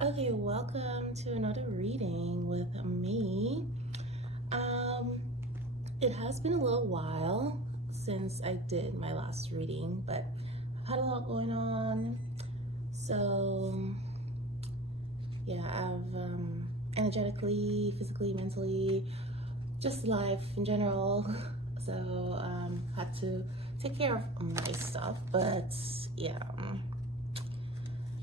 Okay, welcome to another reading with me. Um, it has been a little while since I did my last reading, but I've had a lot going on. So, yeah, I've energetically, physically, mentally, just life in general. So, had to take care of my stuff, but yeah.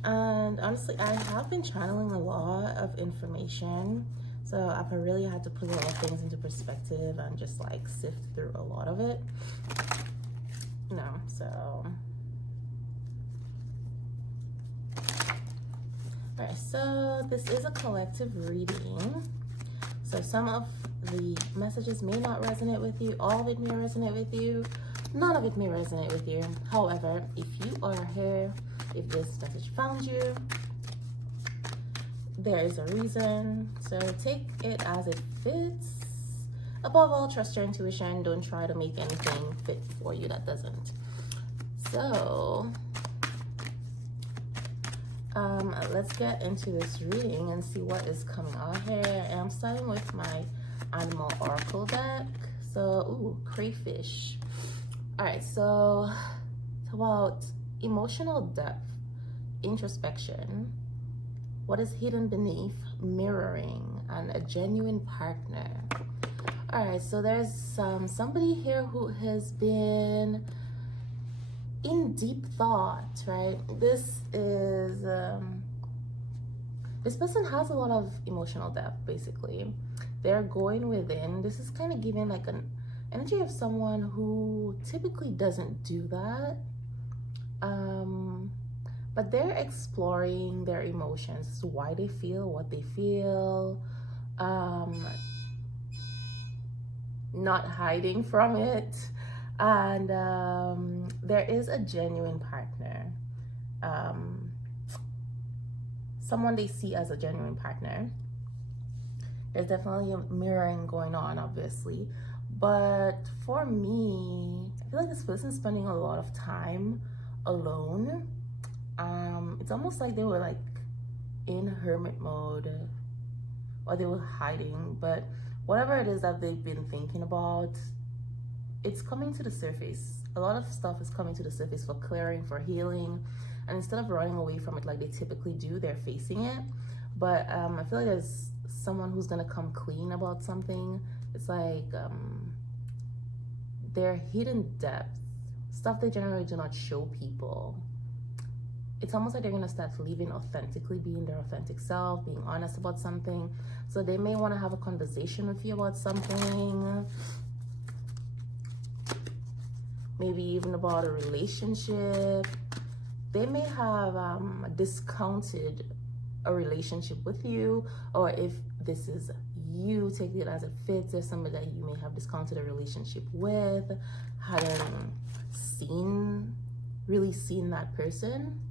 And honestly, I have been channeling a lot of information. So I've really had to put a lot of things into perspective and just like sift through a lot of it. So. Alright, so this is a collective reading. So some of the messages may not resonate with you, all of it may resonate with you, none of it may resonate with you. However, if you are here, if this message found you, there is a reason. So take it as it fits. Above all, trust your intuition. Don't try to make anything fit for you that doesn't. So let's get into this reading and see what is coming out here. And I'm starting with my animal oracle deck. So, ooh, crayfish. All right, so it's about emotional depth, introspection, what is hidden beneath, mirroring, and a genuine partner. All right, so there's somebody here who has been in deep thought, right? This person has a lot of emotional depth, basically. They're going within. This is kind of giving like an energy of someone who typically doesn't do that. But they're exploring their emotions, why they feel what they feel, not hiding from it. And there is a genuine partner, someone they see as a genuine partner. There's definitely a mirroring going on, obviously. But for me, I feel like this person's spending a lot of time alone. It's almost like they were like in hermit mode, or they were hiding. But whatever it is that they've been thinking about, it's coming to the surface. A lot of stuff is coming to the surface for clearing, for healing. And instead of running away from it like they typically do, they're facing it. But I feel like there's someone who's gonna come clean about something. It's like their hidden depth, stuff they generally do not show people. It's almost like they're gonna start living authentically, being their authentic self, being honest about something. So they may want to have a conversation with you about something, maybe even about a relationship. They may have discounted a relationship with you, or if this is you, take it as it fits. There's somebody that you may have discounted a relationship with, hadn't really seen that person.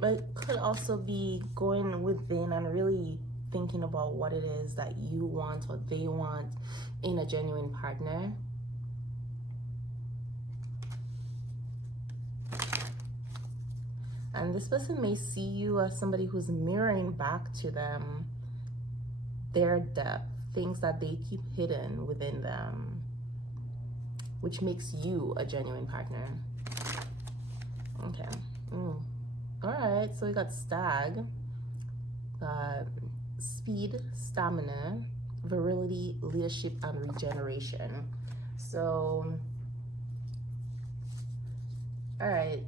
But it could also be going within and really thinking about what it is that you want, what they want in a genuine partner. And this person may see you as somebody who's mirroring back to them their depth, things that they keep hidden within them, which makes you a genuine partner. Okay. All right, so we got stag, speed, stamina, virility, leadership, and regeneration. So, all right.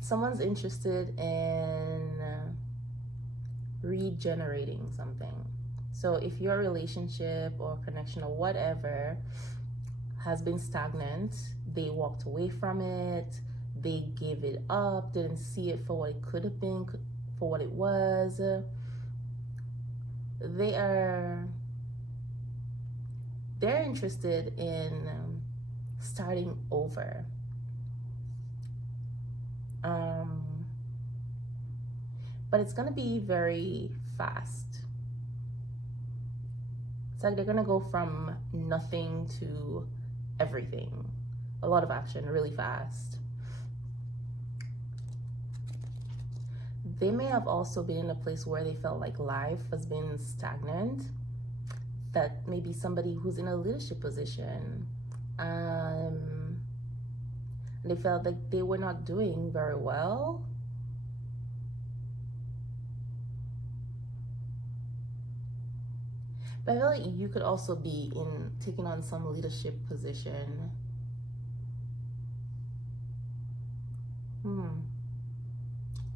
Someone's interested in regenerating something. So if your relationship or connection or whatever has been stagnant, they walked away from it, they gave it up, didn't see it for what it could have been, for what it was, they're interested in starting over. But it's going to be very fast. It's like they're gonna go from nothing to everything. A lot of action really fast. They may have also been in a place where they felt like life has been stagnant. That maybe somebody who's in a leadership position, they felt like they were not doing very well. But I feel like you could also be taking on some leadership position.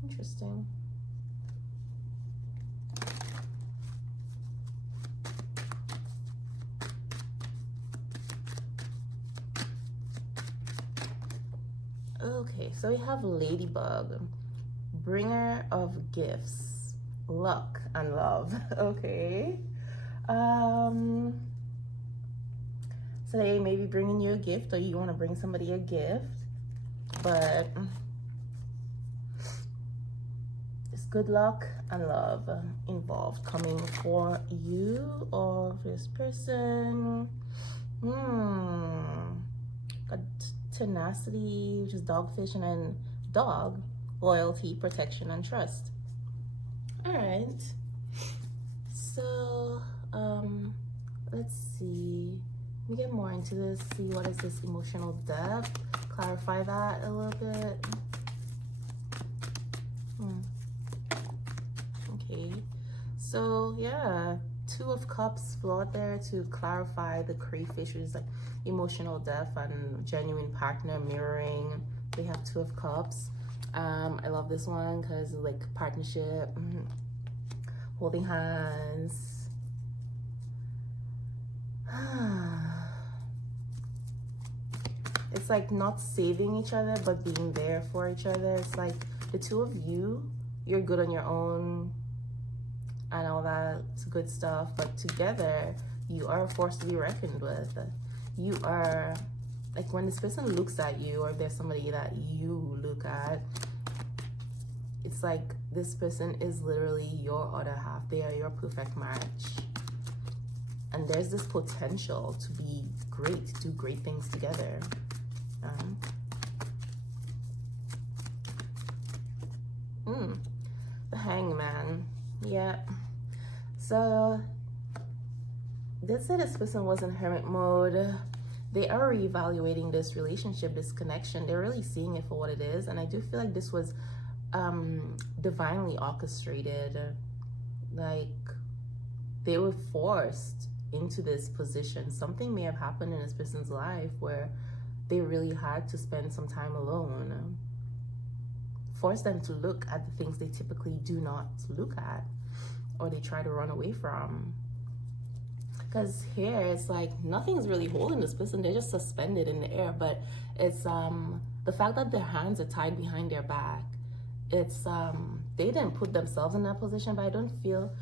Interesting. Okay, so we have Ladybug, bringer of gifts, luck, and love. Okay. So they may be bringing you a gift, or you want to bring somebody a gift, but it's good luck and love involved coming for you or this person. Got tenacity, which is dogfish, and then dog, loyalty, protection, and trust. All right. So, let's see. Let me get more into this, see what is this emotional depth, clarify that a little bit. Okay, so yeah, 2 of Cups float there to clarify the crayfish, which is like emotional depth and genuine partner mirroring. They have 2 of Cups. I love this one because like partnership, holding hands. It's like not saving each other, but being there for each other. It's like the 2 of you, you're good on your own and all that good stuff, but together you are a force to be reckoned with. You are, like when this person looks at you, or there's somebody that you look at, it's like this person is literally your other half. They are your perfect match. And there's this potential to be great, to do great things together. The Hangman. Yeah. So let's say this person was in hermit mode. They are reevaluating this relationship, this connection. They're really seeing it for what it is. And I do feel like this was divinely orchestrated. Like they were forced into this position. Something may have happened in this person's life where they really had to spend some time alone. Force them to look at the things they typically do not look at, or they try to run away from. Because here it's like nothing's really holding this person. They're just suspended in the air. But it's the fact that their hands are tied behind their back. It's they didn't put themselves in that position, but I don't feel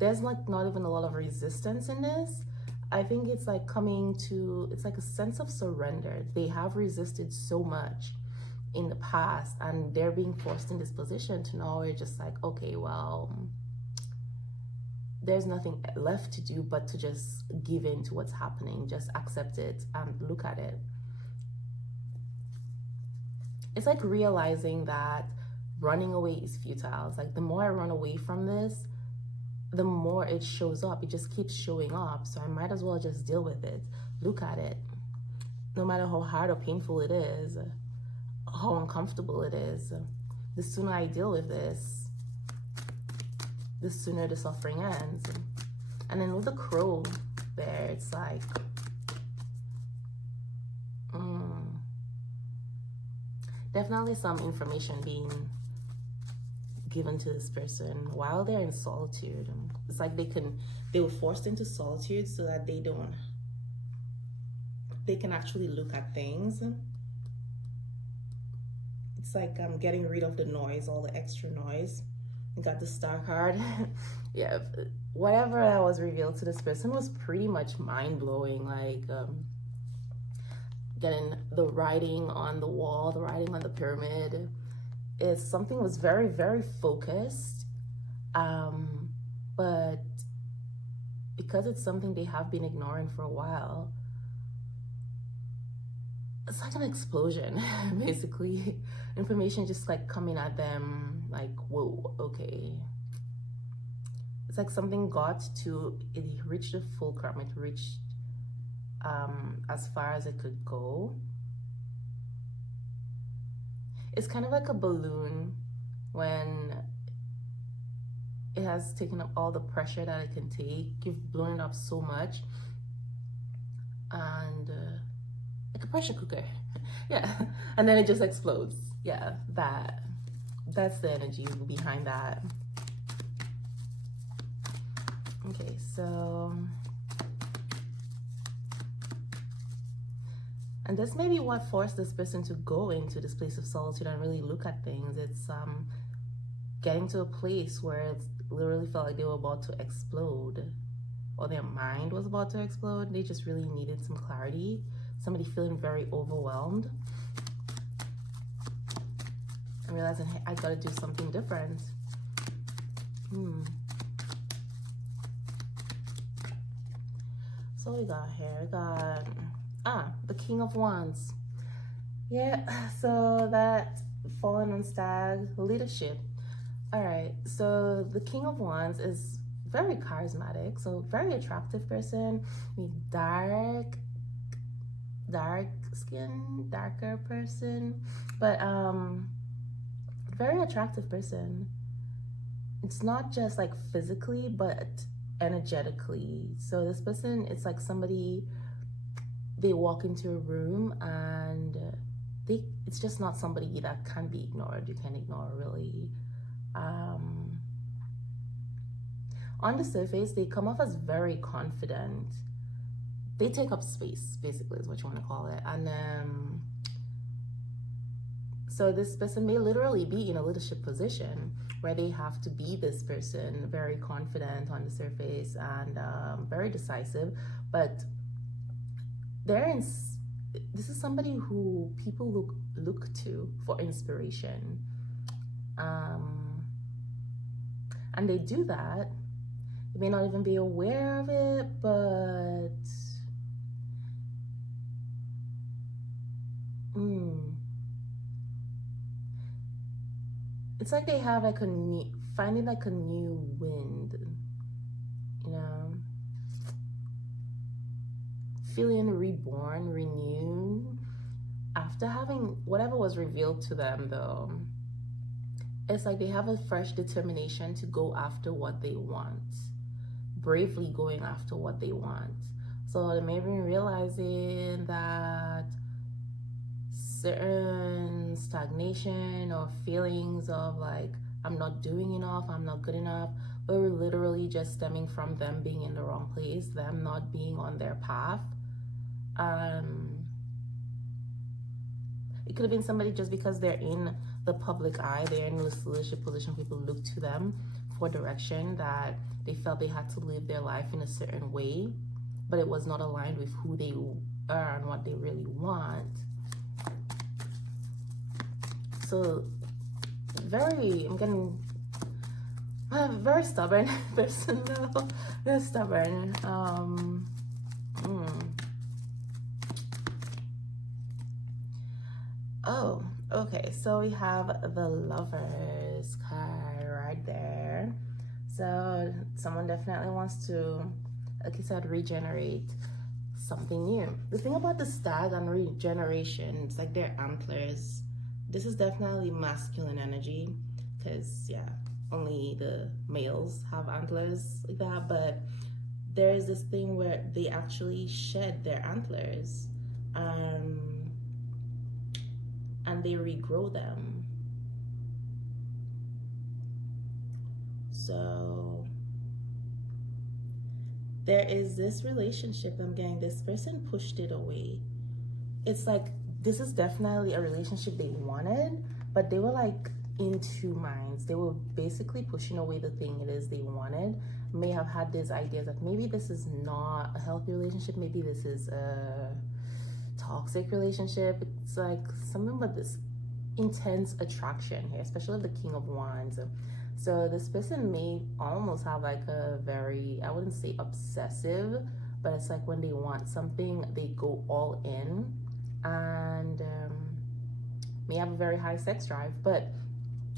there's like not even a lot of resistance in this. I think it's like it's like a sense of surrender. They have resisted so much in the past, and they're being forced in this position to now we're just like, okay, well, there's nothing left to do but to just give in to what's happening, just accept it and look at it. It's like realizing that running away is futile. It's like the more I run away from this, the more it shows up. It just keeps showing up. So I might as well just deal with it. Look at it. No matter how hard or painful it is, how uncomfortable it is, the sooner I deal with this, the sooner the suffering ends. And then with the crow there, it's like, definitely some information being given to this person while they're in solitude. It's like they were forced into solitude so that they can actually look at things. It's like I'm getting rid of the noise, all the extra noise. I got the star card. Yeah, whatever that was revealed to this person was pretty much mind-blowing. Like getting the writing on the wall, the writing on the pyramid. Something was very, very focused, but it because it's something they have been ignoring for a while, it's like an explosion, basically. Information just like coming at them like, whoa, okay. It's like something got to, it reached a fulcrum, it reached as far as it could go. It's kind of like a balloon when it has taken up all the pressure that it can take. You've blown it up so much, and like a pressure cooker. Yeah, and then it just explodes. Yeah, that's the energy behind that. Okay, so, and this may be what forced this person to go into this place of solitude and really look at things. It's getting to a place where it literally felt like they were about to explode, or their mind was about to explode. They just really needed some clarity. Somebody feeling very overwhelmed and realizing, hey, I gotta do something different. So we got here, we got the King of Wands. Yeah, so that fallen on stag, leadership. All right, so the King of Wands is very charismatic, so very attractive person. Dark skin, darker person, but very attractive person. It's not just like physically, but energetically. So this person, it's like somebody, they walk into a room and it's just not somebody that can be ignored. You can't ignore, really. On the surface, they come off as very confident. They take up space, basically, is what you want to call it. And so this person may literally be in a leadership position where they have to be this person, very confident on the surface and very decisive. But this is somebody who people look to for inspiration. And they do that. They may not even be aware of it, but it's like they have like finding like a new wind, you know, feeling reborn, renewed after having whatever was revealed to them. Though it's like they have a fresh determination to go after what they want, bravely going after what they want. So they may be realizing that certain stagnation or feelings of like, I'm not doing enough, I'm not good enough, but we're literally just stemming from them being in the wrong place, them not being on their path. It could have been somebody just because they're in the public eye, they're in this leadership position, people look to them for direction, that they felt they had to live their life in a certain way, but it was not aligned with who they are and what they really want. So I'm getting a very stubborn person though. Very stubborn. Oh, okay, so we have the Lovers card right there. So someone definitely wants to, like you said, regenerate something new. The thing about the stag and regeneration, it's like their antlers. This is definitely masculine energy, because yeah, only the males have antlers like that. But there is this thing where they actually shed their antlers, and they regrow them. So there is this relationship I'm getting. This person pushed it away. It's like, this is definitely a relationship they wanted, but they were like in two minds. They were basically pushing away the thing it is they wanted. May have had these ideas that maybe this is not a healthy relationship, maybe this is a toxic relationship. It's like something about this intense attraction here, especially the King of Wands. So this person may almost have like a very, I wouldn't say obsessive, but it's like when they want something, they go all in, and may have a very high sex drive. But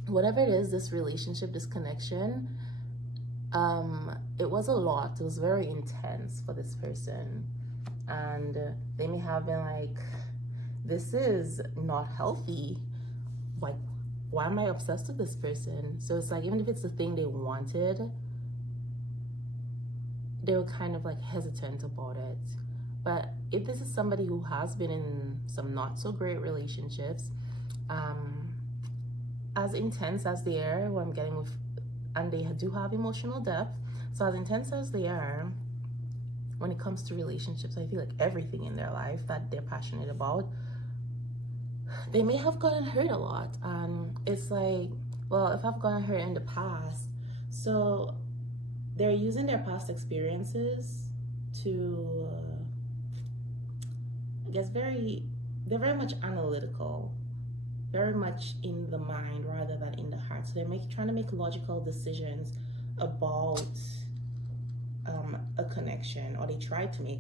whatever it is, this relationship, this connection, it was a lot. It was very intense for this person. And they may have been like, this is not healthy. Like, why am I obsessed with this person? So it's like, even if it's the thing they wanted, they were kind of like hesitant about it. But if this is somebody who has been in some not so great relationships, as intense as they are, what I'm getting with, and they do have emotional depth, so as intense as they are, when it comes to relationships, I feel like everything in their life that they're passionate about, they may have gotten hurt a lot. It's like, well, if I've gotten hurt in the past, so they're using their past experiences to, I guess, they're very much analytical, very much in the mind rather than in the heart. So they're trying to make logical decisions about a connection, or they try to make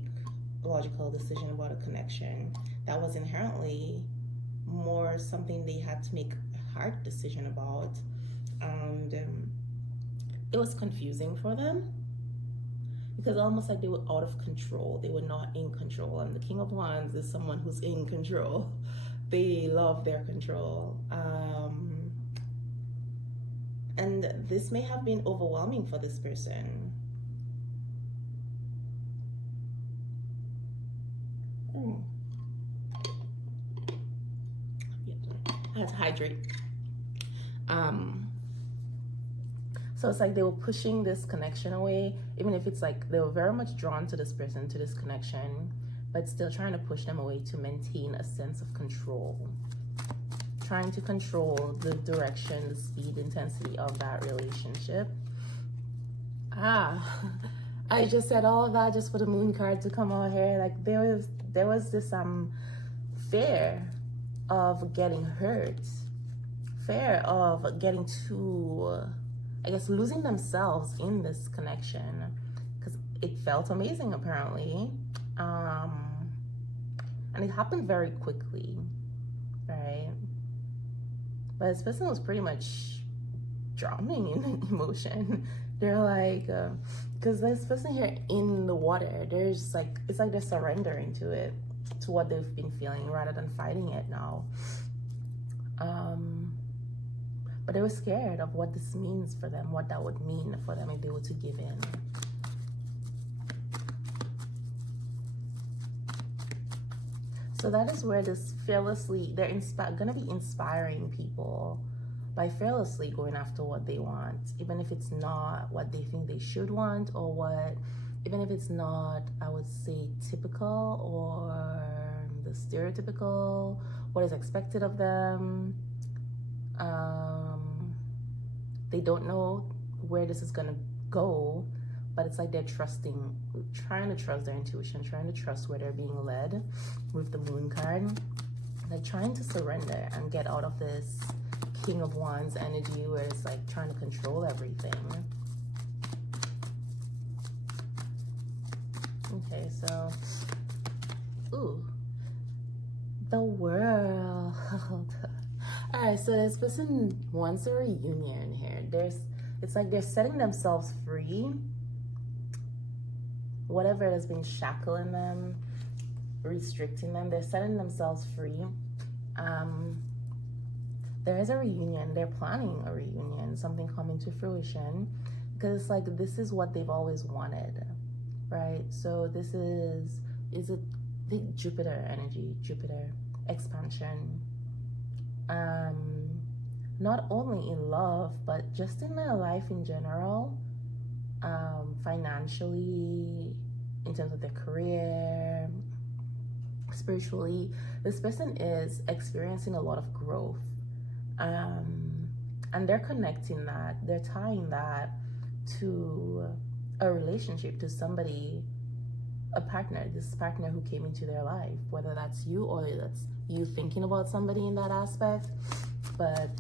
a logical decision about a connection that was inherently more something they had to make a hard decision about. And it was confusing for them, because almost like they were out of control. They were not in control. And the King of Wands is someone who's in control. They love their control. And this may have been overwhelming for this person. I had to hydrate. So it's like they were pushing this connection away, even if it's like they were very much drawn to this person, to this connection, but still trying to push them away to maintain a sense of control. Trying to control the direction, the speed, intensity of that relationship. I just said all of that just for the moon card to come out here. Like there was this fear of getting hurt, fear of getting too, I guess, losing themselves in this connection, because it felt amazing apparently, and it happened very quickly, right? But this person was pretty much drowning in emotion. They're like, because this person here in the water, there's like, it's like they're surrendering to it, to what they've been feeling rather than fighting it now. But they were scared of what this means for them, what that would mean for them if they were to give in. So that is where this fearlessly, they're gonna be inspiring people by fearlessly going after what they want, even if it's not what they think they should want, or even if it's not, I would say, typical or the stereotypical, what is expected of them. They don't know where this is gonna go, but it's like they're trying to trust their intuition, trying to trust where they're being led with the moon card. They're trying to surrender and get out of this King of Wands energy where it's like trying to control everything. Okay, so, the world. All right, so this person wants a reunion here. It's like they're setting themselves free. Whatever has been shackling them, restricting them, they're setting themselves free. There is a reunion. They're planning a reunion, something coming to fruition, because it's like this is what they've always wanted, right? So this is a big Jupiter energy, Jupiter expansion. Not only in love, but just in their life in general, financially, in terms of their career, spiritually. This person is experiencing a lot of growth, and they're connecting that, they're tying that to a relationship, to somebody, a partner, this partner who came into their life, whether that's you or that's you thinking about somebody in that aspect. But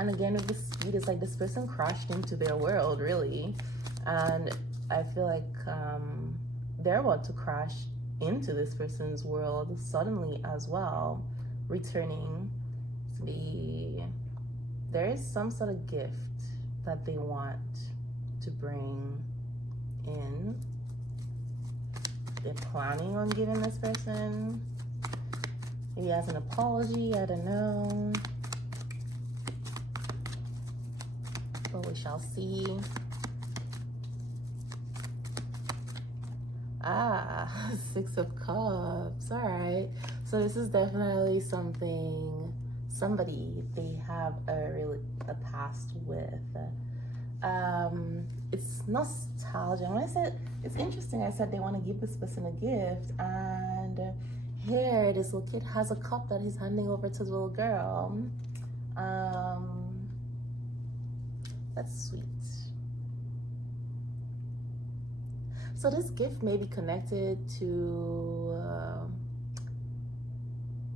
And again, with the speed, it's like this person crashed into their world, really. And I feel like they're about to crash into this person's world suddenly as well, returning to be. There is some sort of gift that they want to bring in. They're planning on giving this person. Maybe as an apology, I don't know. But we shall see. Ah, Six of Cups. All right. So this is definitely somebody they have a past with. It's nostalgia. When I said, it's interesting, I said they want to give this person a gift, and here this little kid has a cup that he's handing over to the little girl. That's sweet. So this gift may be connected to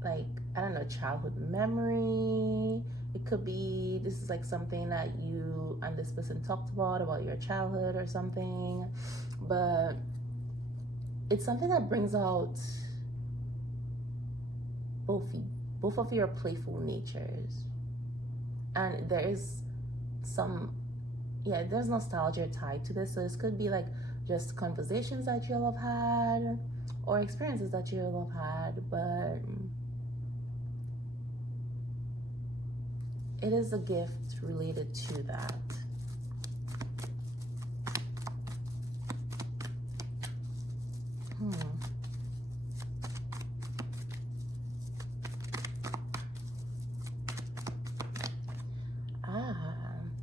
like, I don't know, childhood memory. It could be, this is like something that you and this person talked about your childhood or something. But it's something that brings out both of your playful natures. And there is there's nostalgia tied to this. So this could be like just conversations that you'll have had or experiences that you'll have had, but it is a gift related to that.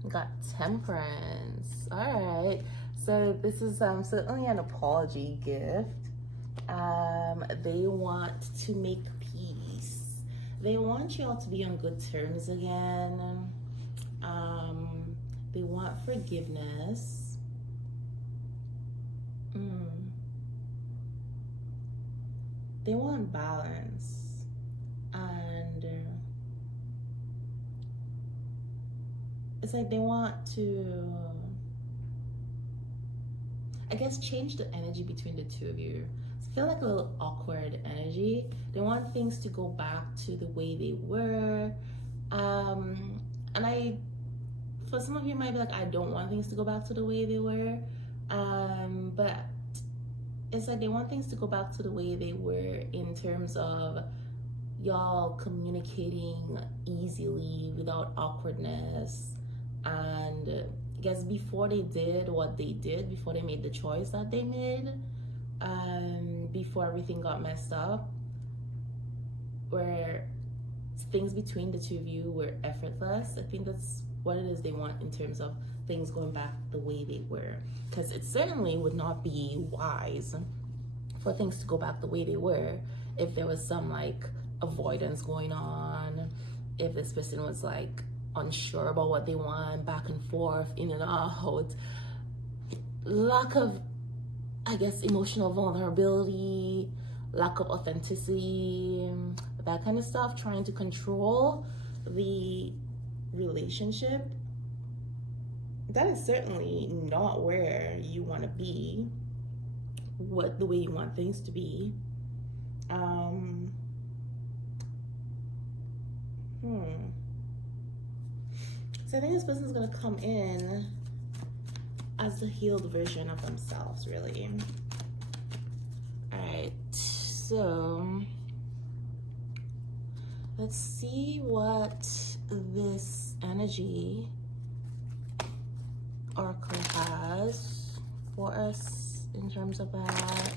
Got Temperance. All right. So this is certainly an apology gift. They want to make peace. They want you all to be on good terms again. They want forgiveness. They want balance. And it's like they want to, I guess, change the energy between the two of you. I feel like a little awkward energy. They want things to go back to the way they were. And for some of you might be like, I don't want things to go back to the way they were. But it's like they want things to go back to the way they were in terms of y'all communicating easily without awkwardness. And I guess before they did what they did, before they made the choice that they made, before everything got messed up, where things between the two of you were effortless. I think that's what it is they want in terms of things going back the way they were. Because it certainly would not be wise for things to go back the way they were if there was some like avoidance going on, if this person was like unsure about what they want, back and forth, in and out, lack of, I guess, emotional vulnerability, lack of authenticity, that kind of stuff, trying to control the relationship. That is certainly not where you want to be, the way you want things to be. So I think this person's gonna come in as the healed version of themselves, really. All right, so let's see what this energy oracle has for us in terms of that.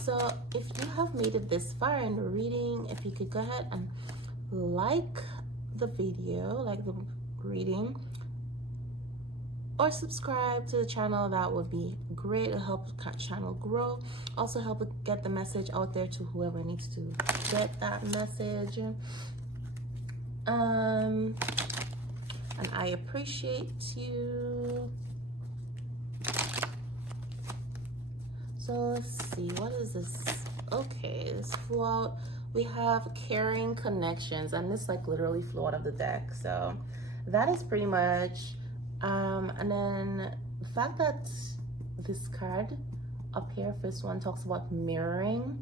So if you have made it this far in the reading, if you could go ahead and like the video, like the reading, or subscribe to the channel, that would be great. It'll help the channel grow, also help it get the message out there to whoever needs to get that message. And I appreciate you. So let's see, what is this? Okay, this flew out We have caring connections, and this like literally flew out of the deck. So that is pretty much, and then the fact that this card up here, first one, talks about mirroring.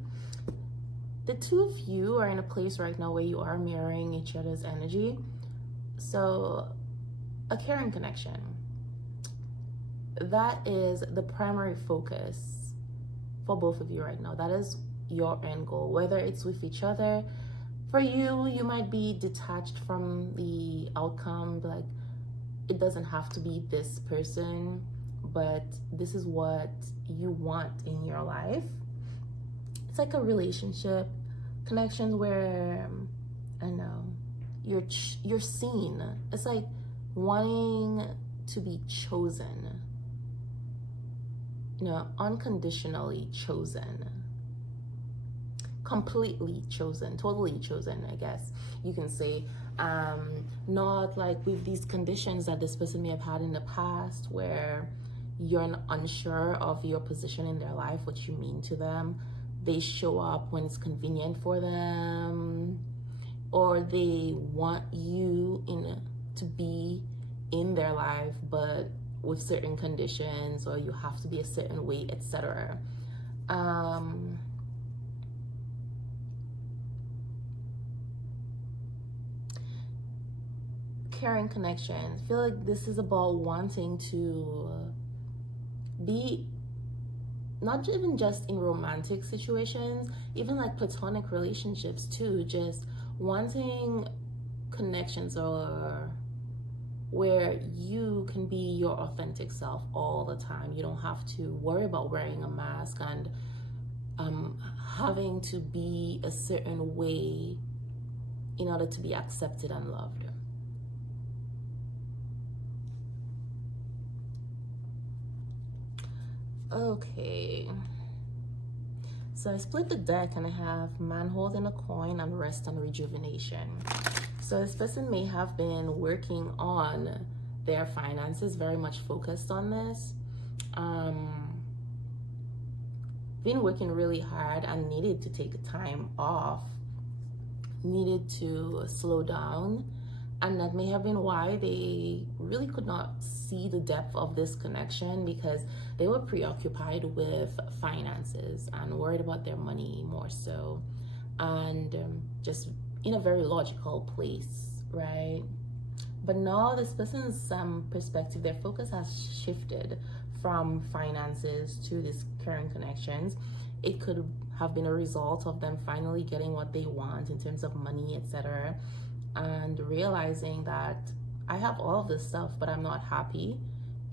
The two of you are in a place right now where you are mirroring each other's energy. So a caring connection, that is the primary focus for both of you right now. That is your end goal, whether it's with each other. For you, you might be detached from the outcome, like it doesn't have to be this person, but this is what you want in your life. It's like a relationship connections where, I know, you're seen. It's like wanting to be chosen, you know, unconditionally chosen, completely chosen, totally chosen, I guess you can say. Not like with these conditions that this person may have had in the past where you're unsure of your position in their life, what you mean to them. They show up when it's convenient for them, or they want you to be in their life, but with certain conditions, or you have to be a certain way, etc. Caring connections. I feel like this is about wanting to be not even just in romantic situations, even like platonic relationships too, just wanting connections or where you can be your authentic self all the time. You don't have to worry about wearing a mask and having to be a certain way in order to be accepted and loved. Okay, so I split the deck and I have man holding a coin and rest and rejuvenation. So this person may have been working on their finances, very much focused on this. Been working really hard and needed to take time off, needed to slow down. And that may have been why they really could not see the depth of this connection, because they were preoccupied with finances and worried about their money more so, and just in a very logical place, right? But now this person's perspective, their focus has shifted from finances to this current connections. It could have been a result of them finally getting what they want in terms of money, etc., and realizing that I have all of this stuff, but I'm not happy.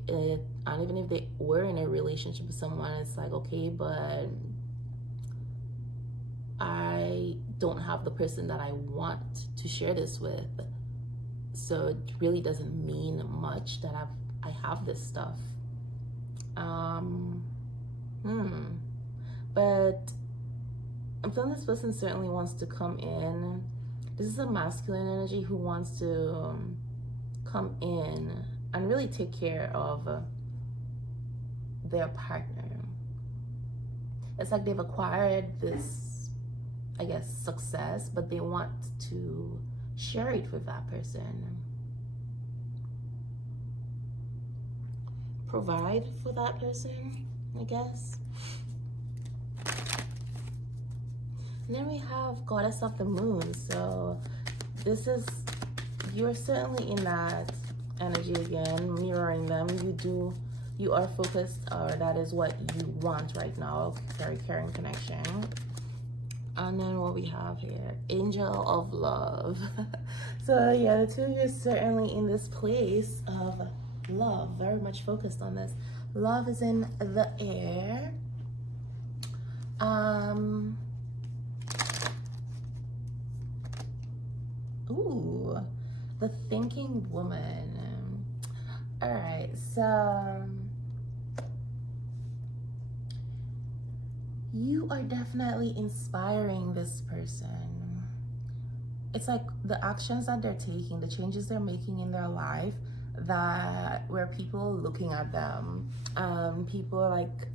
And even if they were in a relationship with someone, it's like, okay, but I don't have the person that I want to share this with. So it really doesn't mean much that I have this stuff. But I'm feeling this person certainly wants to come in. This is a masculine energy who wants to come in and really take care of their partner. It's like they've acquired this, I guess, success, but they want to share it with that person. Provide for that person, I guess. And then we have Goddess of the Moon. So this is, you're certainly in that energy again, mirroring them. You are focused, or that is what you want right now, very caring connection. And then what we have here, Angel of Love. So yeah, the two of you are certainly in this place of love, very much focused on this. Love is in the air. Ooh, the thinking woman. All right, so you are definitely inspiring this person. It's like the actions that they're taking, the changes they're making in their life, that where people looking at them, people are like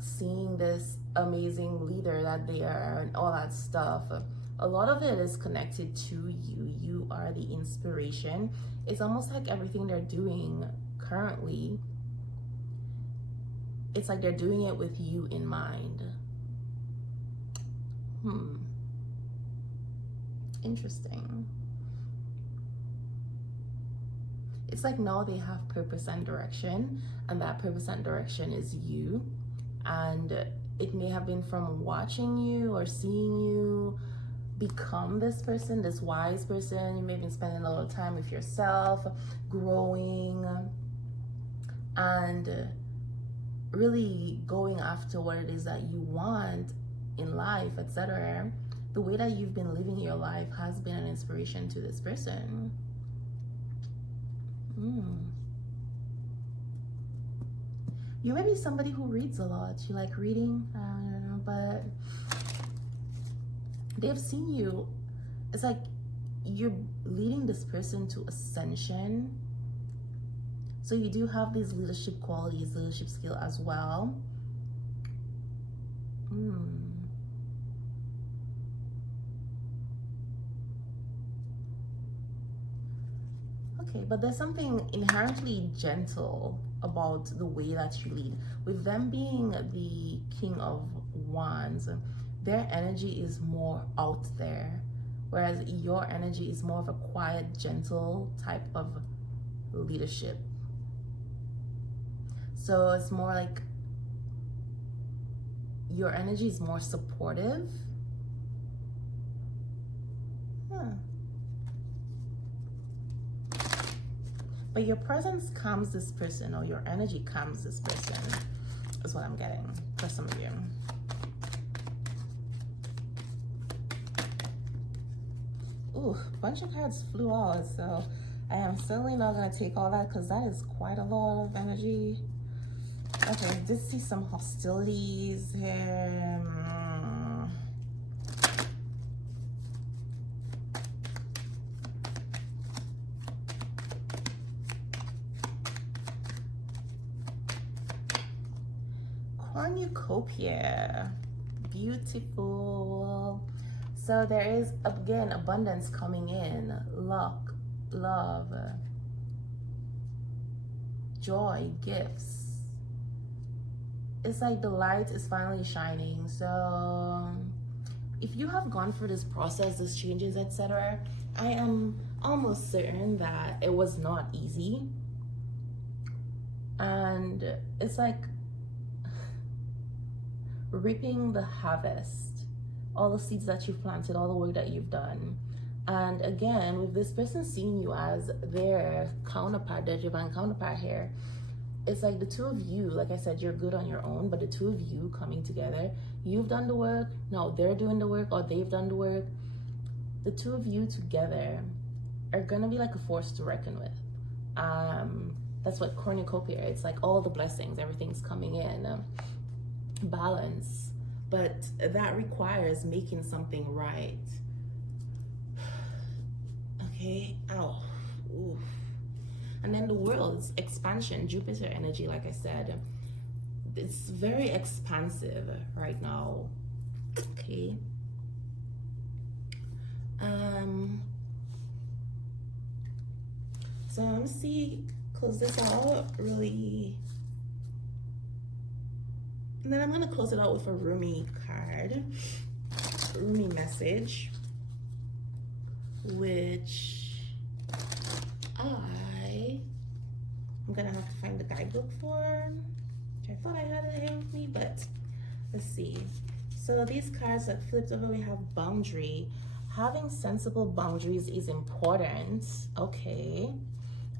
seeing this amazing leader that they are and all that stuff. A lot of it is connected to you. You are the inspiration. It's almost like everything they're doing currently, it's like they're doing it with you in mind. Interesting. It's like now they have purpose and direction, and that purpose and direction is you. And it may have been from watching you or seeing you become this person, this wise person. You may have been spending a little time with yourself, growing, and really going after what it is that you want in life, etc. The way that you've been living your life has been an inspiration to this person. You may be somebody who reads a lot. You like reading, I don't know, but they've seen you. It's like you're leading this person to ascension. So you do have these leadership qualities, leadership skill as well. Okay, but there's something inherently gentle about the way that you lead. With them being the King of Wands, their energy is more out there, whereas your energy is more of a quiet, gentle type of leadership. So it's more like your energy is more supportive. But your presence calms this person, or your energy calms this person, is what I'm getting for some of you. Ooh, a bunch of cards flew out, so I am certainly not going to take all that because that is quite a lot of energy. Okay, I did see some hostilities here. Cornucopia, beautiful. So there is again abundance coming in, luck, love, joy, gifts. It's like the light is finally shining. So if you have gone through this process, this changes, etc., I am almost certain that it was not easy. And it's like reaping the harvest, all the seeds that you've planted, all the work that you've done. And again, with this person seeing you as their counterpart, their divine counterpart here, it's like the two of you, like I said, you're good on your own, but the two of you coming together, you've done the work, now they're doing the work, or they've done the work. The two of you together are gonna be like a force to reckon with. That's what cornucopia, it's like all the blessings, everything's coming in. Balance, but that requires making something right. Okay, ow. Oof. And then the world's expansion, Jupiter energy, like I said, it's very expansive right now. Okay. So I'm gonna see, close this out really. And then I'm going to close it out with a Rumi card, Rumi message, which I'm going to have to find the guidebook for, which I thought I had it here with me, but let's see. So these cards that flipped over, we have boundary. Having sensible boundaries is important, okay.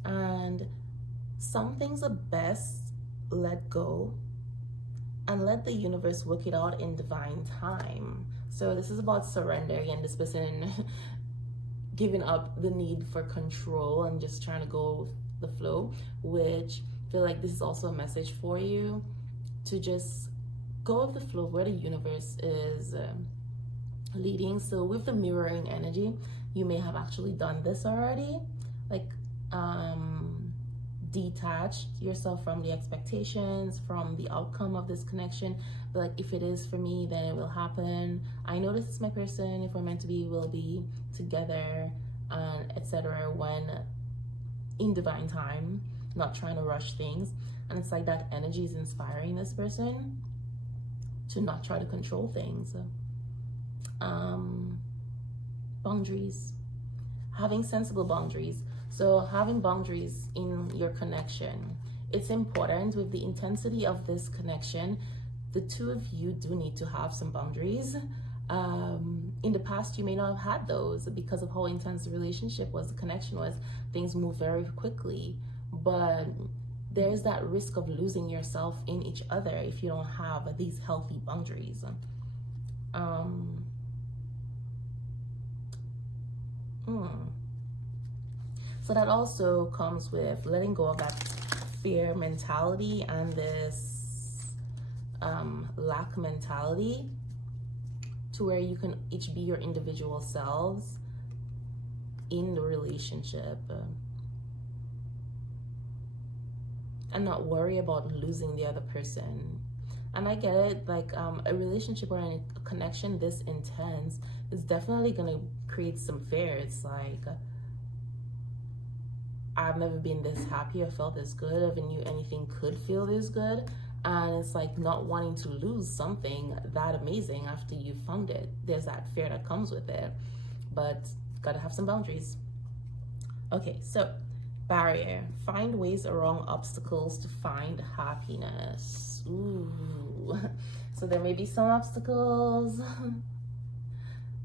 And some things are best let go and let the universe work it out in divine time. So this is about surrendering and this person giving up the need for control and just trying to go with the flow, which I feel like this is also a message for you to just go with the flow where the universe is leading. So with the mirroring energy, you may have actually done this already, like detach yourself from the expectations, from the outcome of this connection. But like, if it is for me, then it will happen. I know this is my person. If we're meant to be, we'll be together, and etc. When in divine time, not trying to rush things. And it's like that energy is inspiring this person to not try to control things. Boundaries, having sensible boundaries. So having boundaries in your connection, it's important. With the intensity of this connection, the two of you do need to have some boundaries. In the past, you may not have had those because of how intense the relationship was, the connection was. Things move very quickly, but there's that risk of losing yourself in each other if you don't have these healthy boundaries. So that also comes with letting go of that fear mentality and this lack mentality, to where you can each be your individual selves in the relationship, and not worry about losing the other person. And I get it, like a relationship or a connection this intense is definitely gonna create some fear. It's like, I've never been this happy or felt this good. I never knew anything could feel this good. And it's like not wanting to lose something that amazing after you found it. There's that fear that comes with it, but gotta have some boundaries. Okay, so barrier. Find ways around obstacles to find happiness. Ooh. So there may be some obstacles,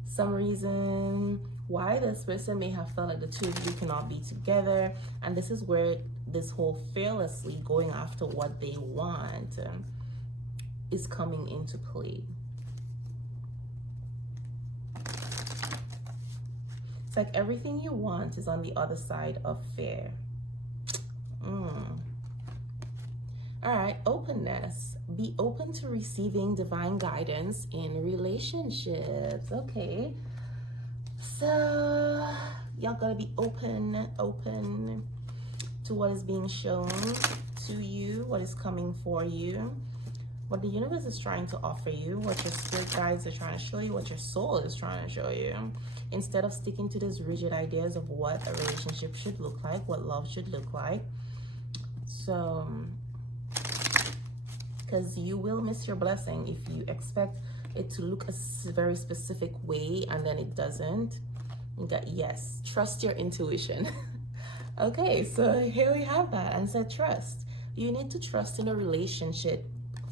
some reason why this person may have felt like the two of you cannot be together. And this is where this whole fearlessly going after what they want is coming into play. It's like everything you want is on the other side of fear. All right, openness. Be open to receiving divine guidance in relationships. Okay. So y'all gotta be open to what is being shown to you, what is coming for you, what the universe is trying to offer you, what your spirit guides are trying to show you, what your soul is trying to show you. Instead of sticking to these rigid ideas of what a relationship should look like, what love should look like. So, because you will miss your blessing if you expect it to look a very specific way and then it doesn't. Yes, trust your intuition. Okay, so here we have that. And said trust. You need to trust in a relationship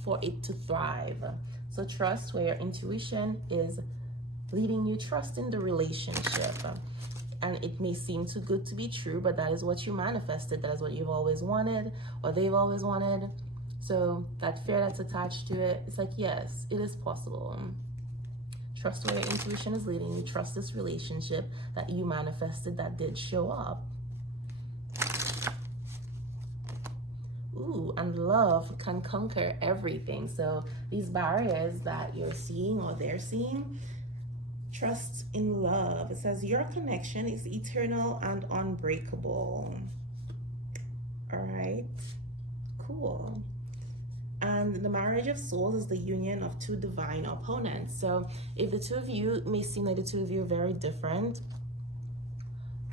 for it to thrive. So trust where your intuition is leading you. Trust in the relationship. And it may seem too good to be true, but that is what you manifested. That is what you've always wanted, or they've always wanted. So that fear that's attached to it, it's like, yes, it is possible. Trust where your intuition is leading you. Trust this relationship that you manifested that did show up. Ooh, and love can conquer everything. So these barriers that you're seeing or they're seeing, trust in love. It says your connection is eternal and unbreakable. All right, cool. And the marriage of souls is the union of two divine opponents. So if the two of you may seem like the two of you are very different,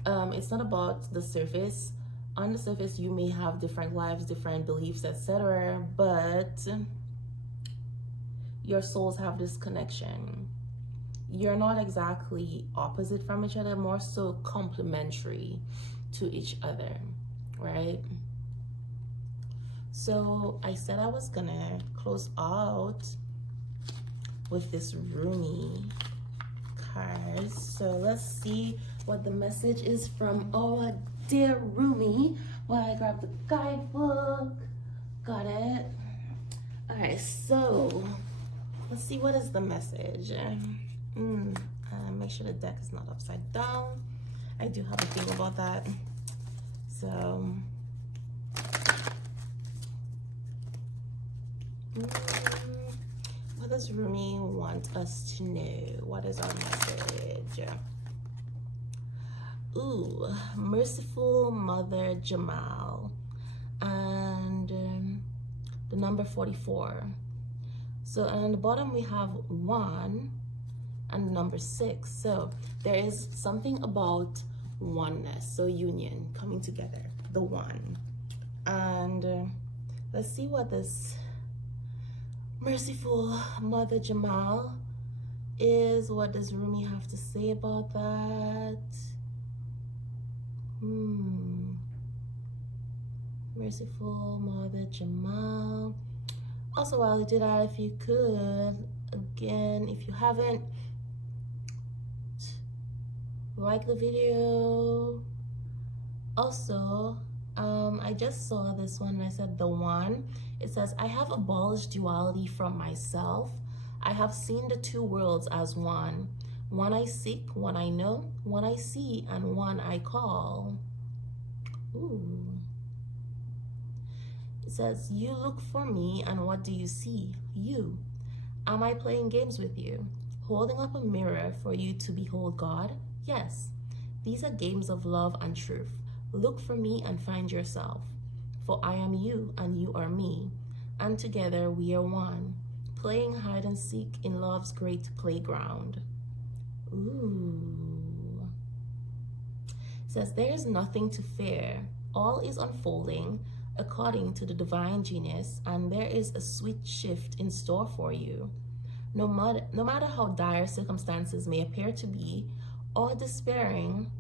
it's not about the surface. On the surface, you may have different lives, different beliefs, etc. But your souls have this connection. You're not exactly opposite from each other, more so complementary to each other, right? So I said I was gonna close out with this Rumi card. So let's see what the message is from our dear Rumi. Well, I grabbed the guidebook. Got it. All right, so let's see, what is the message? Make sure the deck is not upside down. I do have a thing about that. So what does Rumi want us to know? What is our message? Ooh, merciful Mother Jamal, number 44. So on the bottom we have 1 and number 6. So there is something about oneness, so union, coming together, the one. And let's see what this merciful Mother Jamal is. What does Rumi have to say about that? Merciful Mother Jamal. Also, while you do that, if you could, again, if you haven't, like the video. Also, I just saw this one and I said the one. It says, I have abolished duality from myself. I have seen the two worlds as one. One I seek, one I know, one I see, and one I call. Ooh. It says, you look for me, and what do you see? You. Am I playing games with you? Holding up a mirror for you to behold God? Yes. These are games of love and truth. Look for me and find yourself. For I am you, and you are me. And together we are one, playing hide and seek in love's great playground. Ooh. It says, there is nothing to fear. All is unfolding according to the divine genius, and there is a sweet shift in store for you. No matter how dire circumstances may appear to be, or despairing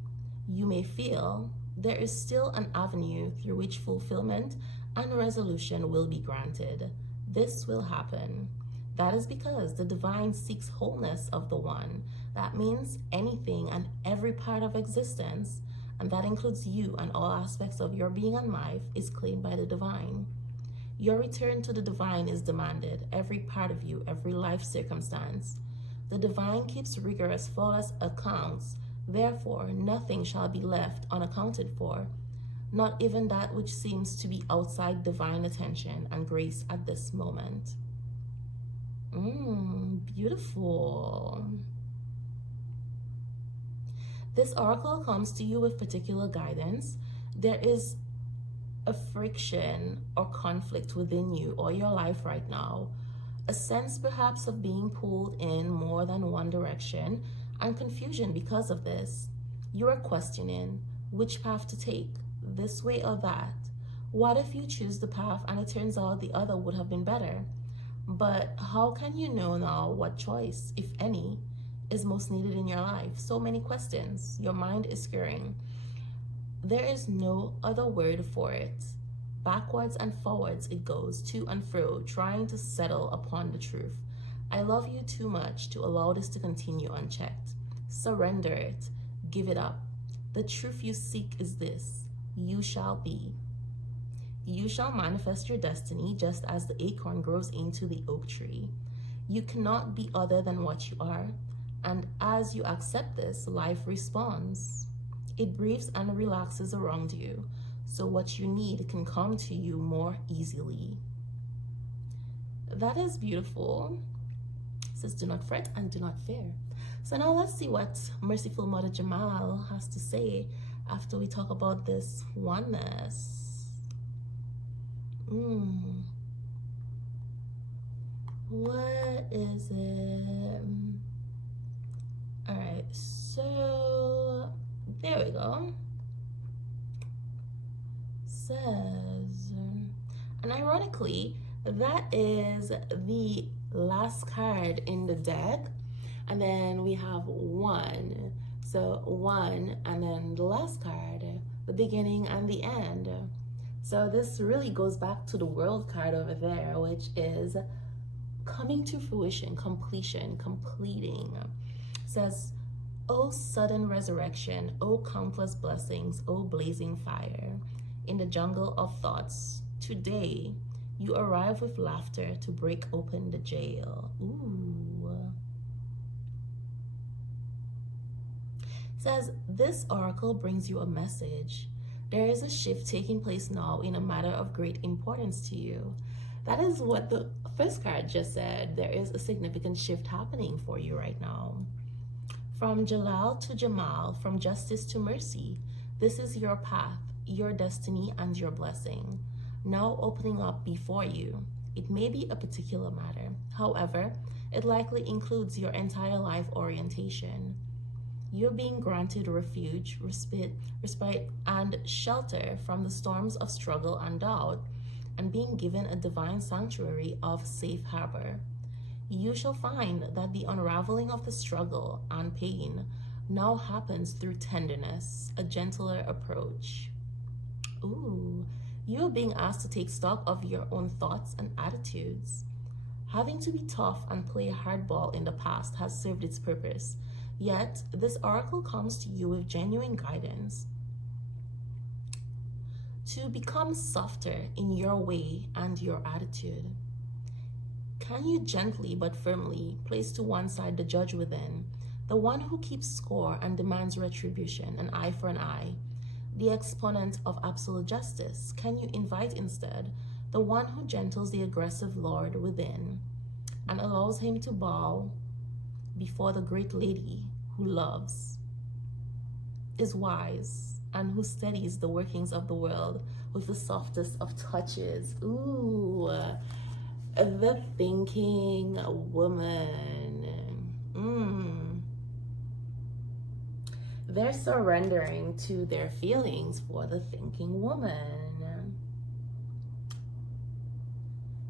you may feel, there is still an avenue through which fulfillment and resolution will be granted. This will happen. That is because the divine seeks wholeness of the one. That means anything and every part of existence, and that includes you, and all aspects of your being and life is claimed by the divine. Your return to the divine is demanded, every part of you, every life circumstance. The divine keeps rigorous, flawless accounts. Therefore, nothing shall be left unaccounted for, not even that which seems to be outside divine attention and grace at this moment. Beautiful. This oracle comes to you with particular guidance. There is a friction or conflict within you or your life right now, a sense perhaps of being pulled in more than one direction, and confusion because of this. You are questioning which path to take, this way or that. What if you choose the path and it turns out the other would have been better? But how can you know now what choice, if any, is most needed in your life? So many questions. Your mind is scurrying. There is no other word for it. Backwards and forwards it goes, to and fro, trying to settle upon the truth. I love you too much to allow this to continue unchecked. Surrender it. Give it up. The truth you seek is this. You shall be. You shall manifest your destiny just as the acorn grows into the oak tree. You cannot be other than what you are. And as you accept this, life responds. It breathes and relaxes around you, so what you need can come to you more easily. That is beautiful. It says, do not fret and do not fear. So now let's see what Merciful Mother Jamal has to say after we talk about this oneness. What is it? All right, so there we go. Says, and ironically, that is the last card in the deck, and then we have one. So one, and then the last card, the beginning and the end. So this really goes back to the world card over there, which is coming to fruition, completion, completing. It says, O sudden resurrection, O countless blessings, O blazing fire, in the jungle of thoughts, today you arrive with laughter to break open the jail. Ooh. It says, this oracle brings you a message. There is a shift taking place now in a matter of great importance to you. That is what the first card just said. There is a significant shift happening for you right now. From Jalal to Jamal, from justice to mercy, this is your path, your destiny, and your blessing, now opening up before you. It may be a particular matter. However, it likely includes your entire life orientation. You're being granted refuge, respite, and shelter from the storms of struggle and doubt, and being given a divine sanctuary of safe harbor. You shall find that the unraveling of the struggle and pain now happens through tenderness, a gentler approach. Ooh, you are being asked to take stock of your own thoughts and attitudes. Having to be tough and play hardball in the past has served its purpose. Yet, this oracle comes to you with genuine guidance to become softer in your way and your attitude. Can you gently but firmly place to one side the judge within, the one who keeps score and demands retribution, an eye for an eye, the exponent of absolute justice? Can you invite instead the one who gentles the aggressive lord within and allows him to bow before the great lady who loves, is wise, and who steadies the workings of the world with the softest of touches? Ooh, the thinking woman. They're surrendering to their feelings for the thinking woman.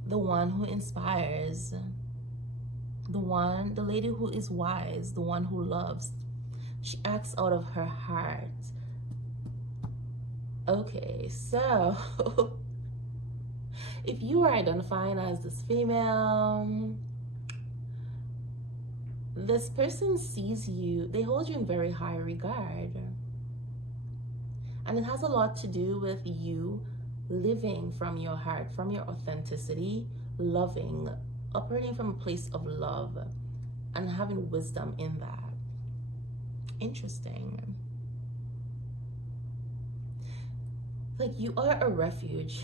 The one who inspires, the lady who is wise, the one who loves. She acts out of her heart. Okay, so if you are identifying as this female, this person sees you, they hold you in very high regard. And it has a lot to do with you living from your heart, from your authenticity, loving, operating from a place of love, and having wisdom in that. Interesting. Like, you are a refuge,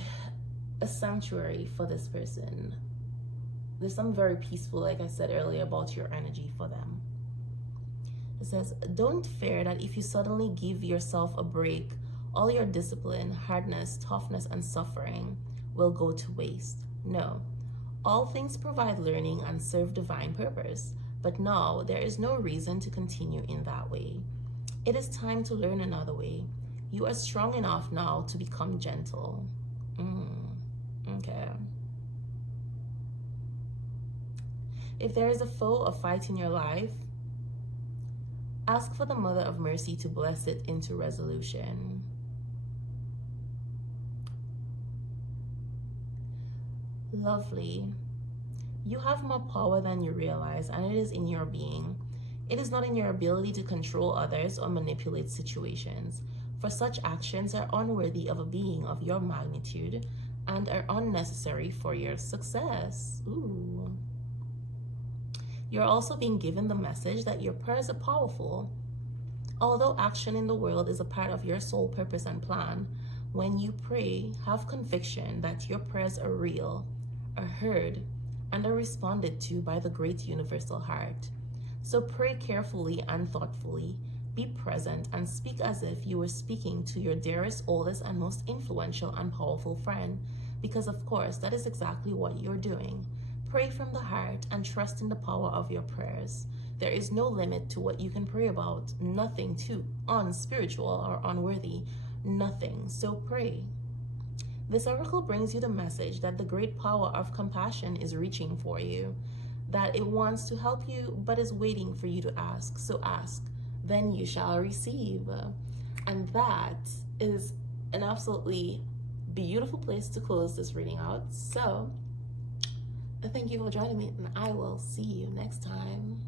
a sanctuary for this person. There's something very peaceful, like I said earlier, about your energy for them. It says, don't fear that if you suddenly give yourself a break, all your discipline, hardness, toughness, and suffering will go to waste. No. All things provide learning and serve divine purpose, but now there is no reason to continue in that way. It is time to learn another way. You are strong enough now to become gentle. Okay. If there is a foe or fight in your life, ask for the Mother of Mercy to bless it into resolution. Lovely. You have more power than you realize, and it is in your being. It is not in your ability to control others or manipulate situations, for such actions are unworthy of a being of your magnitude and are unnecessary for your success. Ooh. You're also being given the message that your prayers are powerful. Although action in the world is a part of your soul purpose and plan, when you pray, have conviction that your prayers are real, are heard, and are responded to by the great universal heart. So pray carefully and thoughtfully, be present, and speak as if you were speaking to your dearest, oldest, and most influential and powerful friend, because of course that is exactly what you're doing. Pray from the heart and trust in the power of your prayers. There is no limit to what you can pray about, nothing too unspiritual or unworthy, nothing. So pray. This oracle brings you the message that the great power of compassion is reaching for you, that it wants to help you but is waiting for you to ask. So ask, then you shall receive. And that is an absolutely beautiful place to close this reading out. So thank you for joining me, and I will see you next time.